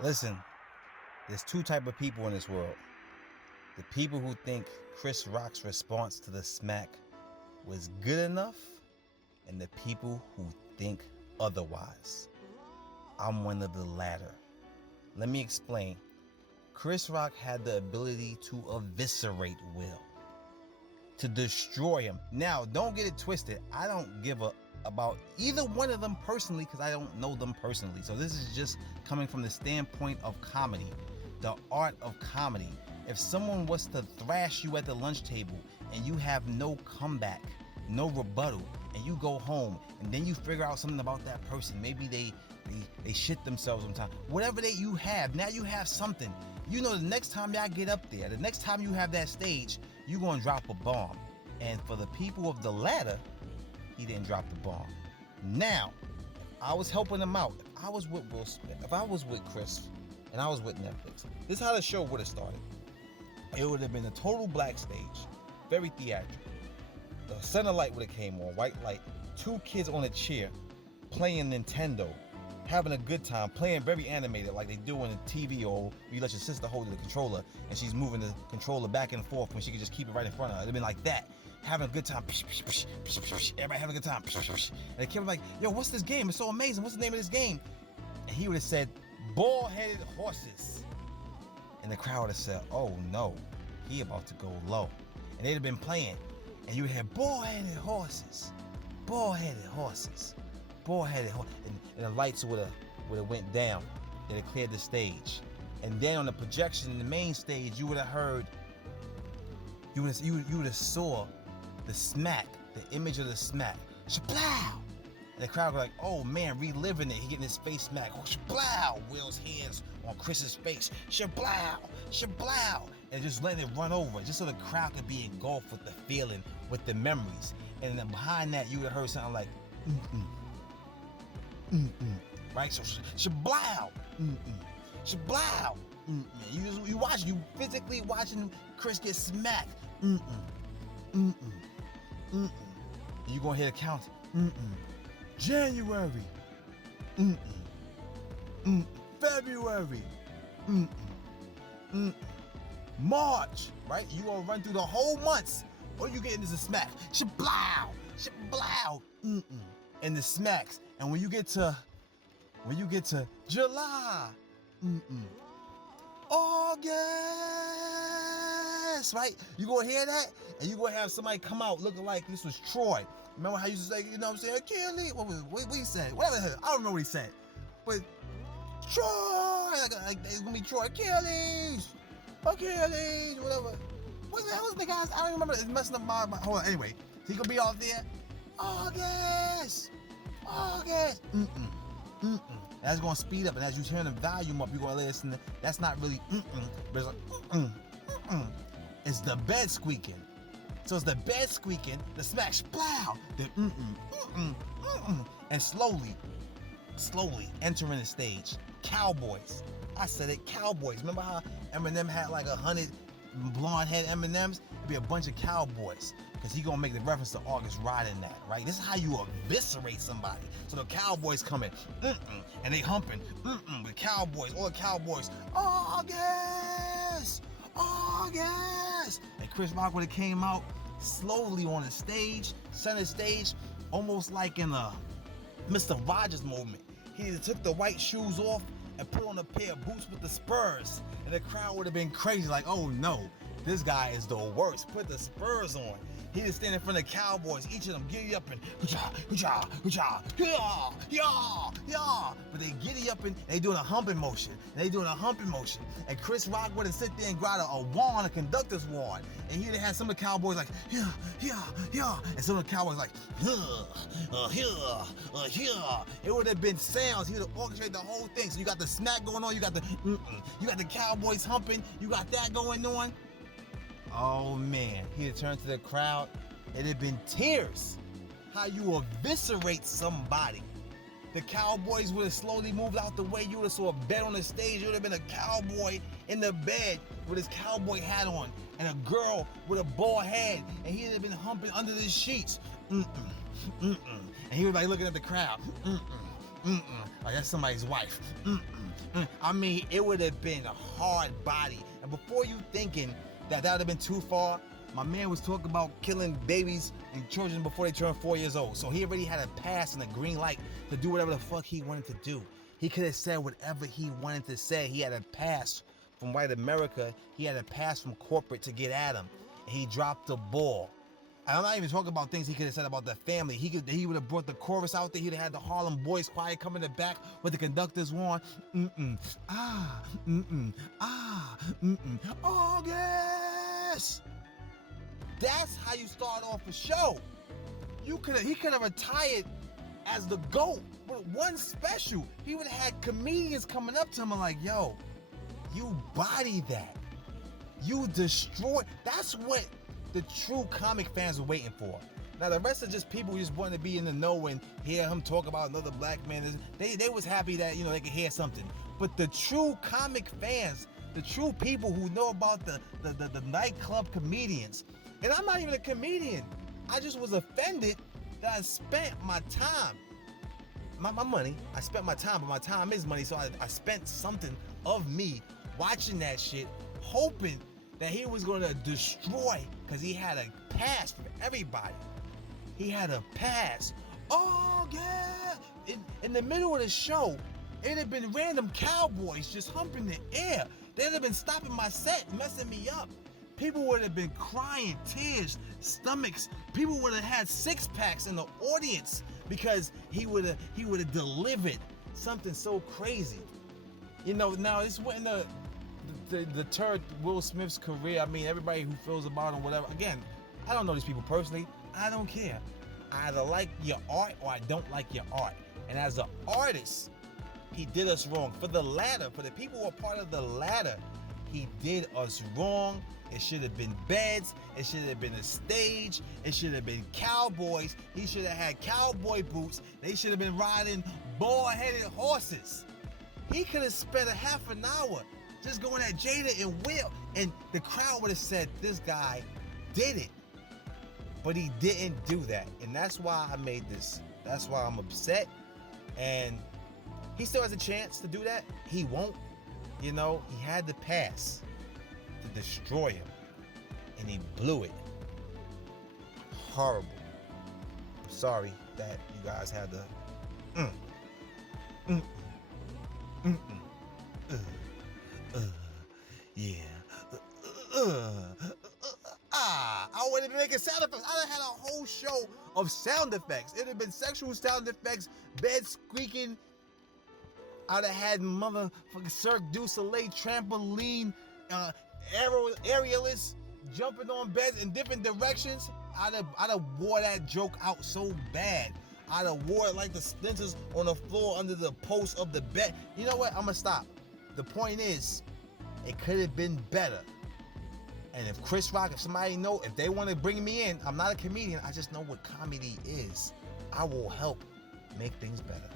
Listen, there's two type of people in this world. The people who think Chris Rock's response to the smack was good enough, and the people who think otherwise. I'm one of the latter. Let me explain. Chris Rock had the ability to eviscerate Will, to destroy him. Now, don't get it twisted. I don't give a about either one of them personally because I don't know them personally. So this is just coming from the standpoint of comedy, the art of comedy. If someone was to thrash you at the lunch table and you have no comeback, no rebuttal, and you go home and then you figure out something about that person, maybe they shit themselves sometime, whatever you have, now you have something. You know, the next time y'all get up there, the next time you have that stage, you gonna drop a bomb. And for the people of the latter, he didn't drop the bomb. Now, I was helping him out. If I was with Will Smith, if I was with Chris, and I was with Netflix, this is how the show would have started. It would have been a total black stage, very theatrical. The center light would have came on, white light, two kids on a chair playing Nintendo, having a good time, playing very animated like they do in the TV, or you let your sister hold the controller and she's moving the controller back and forth when she could just keep it right in front of her. It'd been like that, having a good time. Everybody having a good time. And the kid was like, yo, what's this game? It's so amazing. What's the name of this game? And he would have said, ball-headed horses. And the crowd would have said, oh no, he about to go low. And they'd have been playing, and you would have ball-headed horses, ball-headed horses, ball-headed horses. And the lights would have went down. They'd have cleared the stage. And then on the projection in the main stage, you would have heard, you would have saw the smack, the image of the smack. Shablow! And the crowd was like, oh man, reliving it. He getting his face smacked. Oh, shablow! Will's hands on Chris's face. Shablow! Shablow! And just letting it run over, just so the crowd could be engulfed with the feeling, with the memories. And then behind that, you would have heard something like, right? So, shablow! Shablow! You watch, you physically watching Chris get smacked. And you gonna hear the count. January. February. March. Right? You gonna run through the whole months. All you getting is a smack. Shablow. Shablow. And the smacks. And when you get to July. August, right? You gonna hear that? And you gonna have somebody come out looking like this was Troy. Remember how you used to say, you know what I'm saying? Achilles? What he said? Whatever the hell. I don't remember what he said. But Troy! Like it's gonna be Troy. Achilles! Achilles! Whatever. What the hell was the guys? I don't remember. It's messing up my hold on. Anyway, he gonna be out there. August! August! That's gonna speed up, and as you turn the volume up, you're gonna listen. That's not really but it's like It's the bed squeaking. So it's the bed squeaking, the smack, splow, the and slowly entering the stage. Cowboys. I said it, cowboys. Remember how Eminem had like 100 blonde head M&Ms? It'd be a bunch of cowboys. Because he gonna make the reference to August riding that, right? This is how you eviscerate somebody. So the cowboys coming, and they humping, the cowboys, all the cowboys, August! August! And Chris Rock would have came out slowly on the stage, center stage, almost like in a Mr. Rogers moment. He took the white shoes off and put on a pair of boots with the spurs. And the crowd would have been crazy, like, oh no, this guy is the worst. Put the spurs on. He just stand in front of the cowboys, each of them giddy up and yeah. But they giddy up and they doing a humping motion. And Chris Rock would have sit there and grab a wand, a conductor's wand. And he'd have had some of the cowboys like, yeah. And some of the cowboys like, It would have been sounds. He would have orchestrated the whole thing. So you got the smack going on, you got the cowboys humping, you got that going on. Oh man, he'd have turned to the crowd. It had been tears. How you eviscerate somebody. The cowboys would have slowly moved out the way. You would have saw a bed on the stage. It would have been a cowboy in the bed with his cowboy hat on, and a girl with a bald head, and he'd have been humping under the sheets. And he was like looking at the crowd. Like that's somebody's wife. I mean, it would have been a hard body. And before you thinking that would have been too far, my man was talking about killing babies and children before they turn 4 years old. So he already had a pass and a green light to do whatever the fuck he wanted to do. He could have said whatever he wanted to say. He had a pass from white America. He had a pass from corporate to get at him. And he dropped the ball. And I'm not even talking about things he could have said about the family. He would have brought the chorus out there. He'd have had the Harlem Boys Choir come in the back with the conductor's horn. August! That's how you start off a show. He could have retired as the GOAT with one special. He would have had comedians coming up to him and like, yo, you body that. You destroy. That's what the true comic fans are waiting for. Now the rest are just people who just want to be in the know and hear him talk about another black man. They was happy that, you know, they could hear something. But the true comic fans, the true people who know about the nightclub comedians, and I'm not even a comedian. I just was offended that I spent my time, my money. I spent my time, but my time is money, so I spent something of me watching that shit, hoping that he was gonna destroy, because he had a pass for everybody. He had a pass. Oh yeah! In the middle of the show, it'd have been random cowboys just humping the air. They'd have been stopping my set, messing me up. People would have been crying, tears, stomachs. People would have had six packs in the audience because he would have delivered something so crazy. You know, now this wasn't the third Will Smith's career. I mean, everybody who feels about him, whatever. Again, I don't know these people personally. I don't care. I either like your art or I don't like your art. And as an artist, he did us wrong. For the latter, for the people who are part of the latter, he did us wrong. It should have been beds. It should have been a stage. It should have been cowboys. He should have had cowboy boots. They should have been riding bald-headed horses. He could have spent a half an hour just going at Jada and Will, and the crowd would have said, this guy did it. But he didn't do that. And that's why I made this. That's why I'm upset. And he still has a chance to do that. He won't. You know, he had the pass to destroy him, and he blew it. Horrible. I'm sorry that you guys had to I would have been making sound effects. I'd have had a whole show of sound effects. It'd have been sexual sound effects, bed squeaking. I'd have had motherfucking Cirque du Soleil trampoline, aerialists jumping on beds in different directions. I'd have wore that joke out so bad. I'd have wore it like the splinters on the floor under the post of the bed. You know what? I'm gonna stop. The point is, it could have been better. And if Chris Rock, if somebody know, if they want to bring me in, I'm not a comedian. I just know what comedy is. I will help make things better.